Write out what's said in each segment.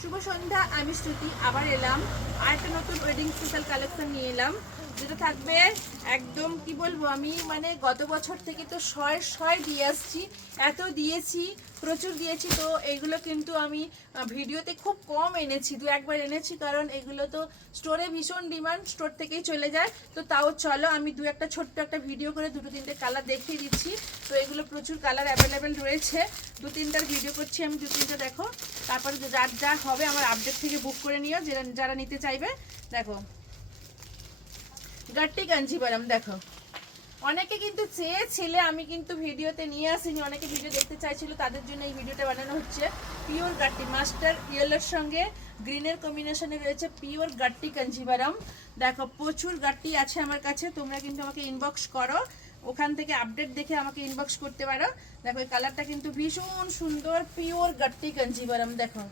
শুভ সন্ধ্যা, আমি শ্রুতি আবার এলাম আর একটা নতুন ওয়েডিং স্পেশাল কালেকশন নিয়ে এলাম, যেটা থাকবে একদম কি বলবো আমি, মানে গত বছর থেকে তো শয় শয় দিয়ে আসছি, এত দিয়েছি, প্রচুর দিয়েছি। তো এইগুলো কিন্তু আমি ভিডিওতে খুব কম এনেছি, দু একবার এনেছি, কারণ এগুলো তো স্টোরে ভীষণ ডিমান্ড, স্টোর থেকেই চলে যায়। তো তাও চলো আমি দু একটা ছোট্ট একটা ভিডিও করে দুটো তিনটে কালার দেখিয়ে দিচ্ছি। তো এগুলো প্রচুর কালার অ্যাভেলেবেল রয়েছে, দু তিনটার ভিডিও করছি আমি, দু তিনটা দেখো, তারপরে যার যা হবে আমার আপডেট থেকে বুক করে নিও, যারা নিতে চাইবে। দেখো গাট্টি কাঞ্জিভারাম, দেখো অনেকে কিন্তু চেয়েছিলে, আমি কিন্তু ভিডিওতে নিয়ে আসিনি, অনেকে ভিডিও দেখতে চাইছিল, তাদের জন্য এই ভিডিওটা বানানো হচ্ছে। পিওর গাট্টি, মাস্টার ইয়েলোর সঙ্গে গ্রিনের কম্বিনেশনে রয়েছে পিওর গাট্টি কাঞ্জিভারাম। দেখো প্রচুর গাট্টি আছে আমার কাছে, তোমরা কিন্তু আমাকে ইনবক্স করো, ওখান থেকে আপডেট দেখে আমাকে ইনবক্স করতে পারো। দেখো এই কালারটা কিন্তু ভীষণ সুন্দর, পিওর গাট্টি কাঞ্জিভারাম। দেখো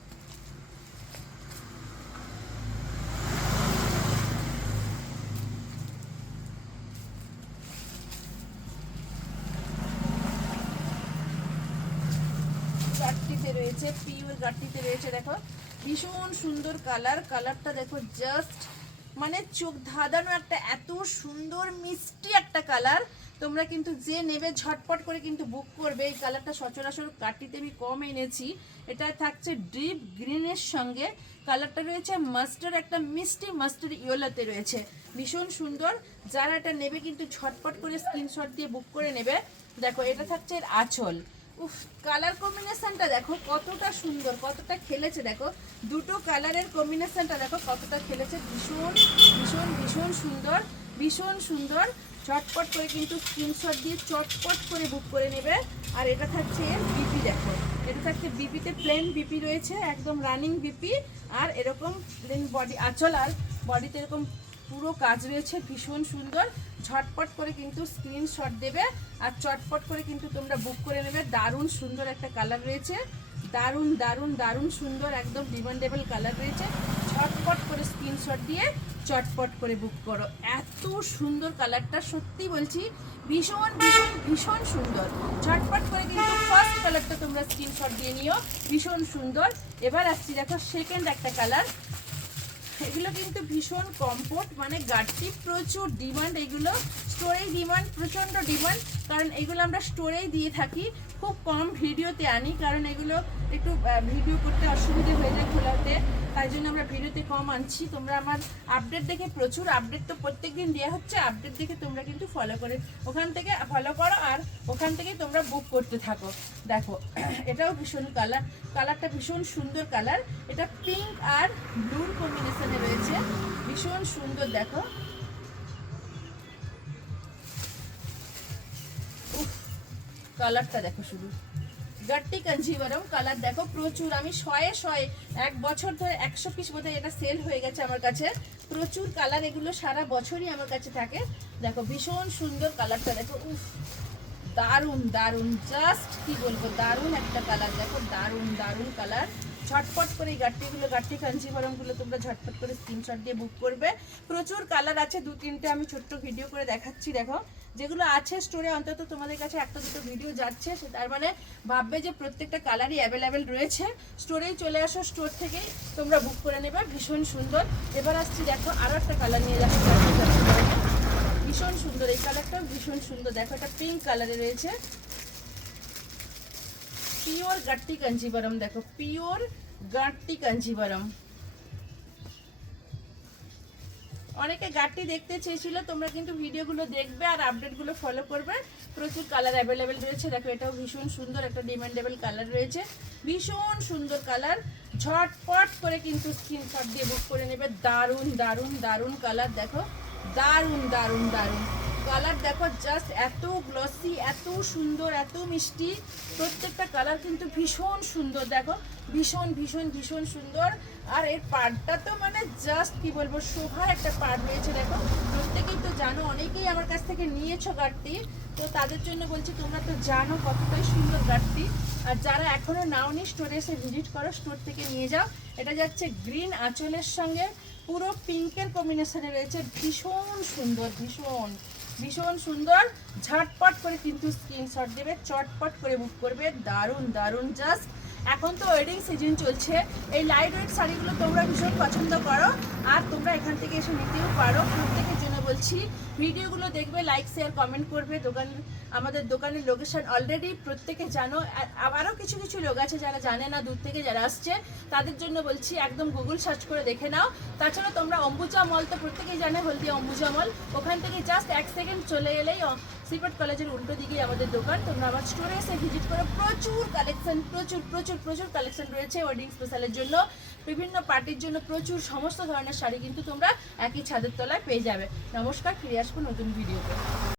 গাট্টিতে রয়েছে, পিওর গাট্টিতে রয়েছে, দেখো ভীষণ সুন্দর কালার, কালারটা দেখো জাস্ট মানে চোখ ধাঁধানো একটা, এত সুন্দর মিষ্টি একটা কালার। তোমরা কিন্তু যে নেবে ঝটপট করে কিন্তু বুক করবে। এই কালারটা সচরাচর গাট্টিতে আমি কম এনেছি, এটা থাকছে ডিপ গ্রিনের সঙ্গে, কালারটা রয়েছে মাস্টার, একটা মিষ্টি মাস্টার ইয়েলোতে রয়েছে, ভীষণ সুন্দর। যারা এটা নেবে কিন্তু ঝটপট করে স্ক্রিনশট দিয়ে বুক করে নেবে। দেখো এটা থাকছে এর আঁচল, উফ কালার কম্বিনেশনটা দেখো কতটা সুন্দর, কতটা খেলেছে, দেখো দুটো কালারের কম্বিনেশনটা দেখো কতটা খেলেছে, ভীষণ ভীষণ ভীষণ সুন্দর, ভীষণ সুন্দর। চটপট করে কিন্তু স্ক্রিনশট দিয়ে চটপট করে বুক করে নেবে। আর এটা থাকছে বিপি, দেখো এটা থাকছে বিপিতে প্লেন বিপি রয়েছে, একদম রানিং বিপি, আর এরকম প্লেন বডি আঁচল, আর বডিতে এরকম পুরো কাজ রয়েছে, ভীষণ সুন্দর। ঝটপট করে কিন্তু স্ক্রিনশট দেবে আর চটপট করে কিন্তু তোমরা বুক করে নেবে। দারুণ সুন্দর একটা কালার রয়েছে, দারুণ দারুণ দারুণ সুন্দর, একদম ডিমান্ডেবল কালার রয়েছে। ঝটপট করে স্ক্রিনশট দিয়ে চটপট করে বুক করো। এত সুন্দর কালারটা, সত্যি বলছি ভীষণ ভীষণ ভীষণ সুন্দর। ঝটপট করে কিন্তু ফার্স্ট কালারটা তোমরা স্ক্রিনশট দিয়ে নিও, ভীষণ সুন্দর। এবার আসছি দেখো সেকেন্ড একটা কালার, এগুলো কিন্তু ভীষণ কমফোর্ট, মানে গাড়ি প্রচুর ডিমান্ড, এগুলো স্টোরেই ডিমান্ড, প্রচণ্ড ডিমান্ড, কারণ এগুলো আমরা স্টোরেই দিয়ে থাকি, খুব কম ভিডিওতে আনি, কারণ এগুলো একটু ভিডিও করতে অসুবিধে হয়ে যায় খোলাতে, তাই জন্য আমরা ভিডিওতে কম আনছি। তোমরা আমার আপডেট দেখে, প্রচুর আপডেট তো প্রত্যেক দিন দেওয়া হচ্ছে, আপডেট দেখে তোমরা কিন্তু ফলো করে, ওখান থেকে ফলো করো আর ওখান থেকে তোমরা বুক করতে থাকো। দেখো এটাও ভীষণ কালার, কালারটা ভীষণ সুন্দর কালার, এটা পিঙ্ক আর ব্লুর কম্বিনেশনে রয়েছে, ভীষণ সুন্দর। দেখো উফ কালারটা দেখো, শুধু গাট্টি কাঞ্জিভারাম কালার দেখো প্রচুর, আমি শয়ে শয়ে এক বছর ধরে 100 পিস বোধহয় এটা সেল হয়ে গেছে আমার কাছে, প্রচুর কালার, এগুলো সারা বছরই আমার কাছে থাকে। দেখো ভীষণ সুন্দর কালারটা দেখো, উফ দারুণ দারুণ, জাস্ট কি বলবো, দারুণ একটা কালার, দেখো দারুণ দারুণ কালার। ঝটপট করে এই গাট্টিগুলো, গাট্টি কাঞ্জিভারামগুলো তোমরা ঝটপট করে স্ক্রিনশট দিয়ে বুক করবে। প্রচুর কালার আছে, দু তিনটে আমি ছোট্ট ভিডিও করে দেখাচ্ছি। দেখো যেগুলো আছে স্টোরে, অন্তত তোমাদের কাছে একটা দুটো ভিডিও যাচ্ছে, তার মানে ভাববে যে প্রত্যেকটা কালারই অ্যাভেলেবেল রয়েছে, স্টোরেই চলে আসো, স্টোর থেকেই তোমরা বুক করে নেবে, ভীষণ সুন্দর। এবার আসছি দেখো আরও একটা কালার নিয়ে যাচ্ছি, ভীষণ সুন্দর এই কালারটা, ভীষণ সুন্দর। দেখো এটা পিঙ্ক কালারে রয়েছে, পিওর গাট্টি কাঞ্জিভারাম, দেখো পিওর গাট্টি কাঞ্জিভারাম। অনেকে গাট্টি দেখতে চেয়েছিল, তোমরা কিন্তু ভিডিওগুলো দেখবে আর আপডেটগুলো ফলো করবে, প্রচুর কালার অ্যাভেলেবেল রয়েছে। দেখো এটাও ভীষণ সুন্দর একটা ডিমান্ডেবল কালার রয়েছে, ভীষণ সুন্দর কালার। ঝটপট করে কিন্তু স্ক্রিনশট দিয়ে বুক করে নেবে, দারুণ দারুণ দারুণ কালার, দেখো দারুণ দারুণ দারুণ কালার, দেখো জাস্ট এত গ্লসি, এত সুন্দর, এত মিষ্টি, প্রত্যেকটা কালার কিন্তু ভীষণ সুন্দর, দেখো ভীষণ ভীষণ ভীষণ সুন্দর। আর এর পাড়টা তো মানে জাস্ট কি বলবো, শোভার একটা পাড় রয়েছে। দেখো প্রত্যেকেই তো জানো, অনেকেই আমার কাছ থেকে নিয়েছো গাড়টি, তো তাদের জন্য বলছি, তোমরা তো জানো কতটাই সুন্দর গাড়টি, আর যারা এখনো নাওনি স্টোরে এসে ভিজিট করো, স্টোর থেকে নিয়ে যাও। এটা যাচ্ছে গ্রিন আঁচলের সঙ্গে পুরো পিঙ্কের কম্বিনেশনে রয়েছে, ভীষণ সুন্দর, ভীষণ ভীষণ সুন্দর। ঝটপট করে কিন্তু স্ক্রিনশট দেবে, চটপট করে বুক করবে, দারুণ দারুণ, জাস্ট এখন তো ওয়েডিং সিজন চলছে, এই লাইট ওয়েট শাড়িগুলো তোমরা ভীষণ পছন্দ করো, আর তোমরা এখান থেকে এসে নিতেও পারো। প্রত্যেকের জন্য বলছি ভিডিওগুলো দেখবে, লাইক শেয়ার কমেন্ট করবে। আমাদের দোকানের লোকেশন অলরেডি প্রত্যেকে জানো, আবারও কিছু কিছু লোক আছে যারা জানে না, দূর থেকে যারা আসছে তাদের জন্য বলছি একদম গুগল সার্চ করে দেখে নাও। তাছাড়া তোমরা অম্বুজা মল তো প্রত্যেকেই জানে, হলদিয়া অম্বুজা মল, ওখান থেকে জাস্ট 1 সেকেন্ড চলে এলেই সিপাট কলেজের উল্টো দিকেই আমাদের দোকান। তোমরা আমার স্টোরে এসে ভিজিট করো, প্রচুর কালেকশন, প্রচুর প্রচুর প্রচুর কালেকশন রয়েছে ওয়েডিং স্পেশালের জন্য, বিভিন্ন পার্টির জন্য প্রচুর সমস্ত ধরনের শাড়ি কিন্তু তোমরা একই ছাদের তলায় পেয়ে যাবে। নমস্কার, ফিরে আসবো নতুন ভিডিওতে।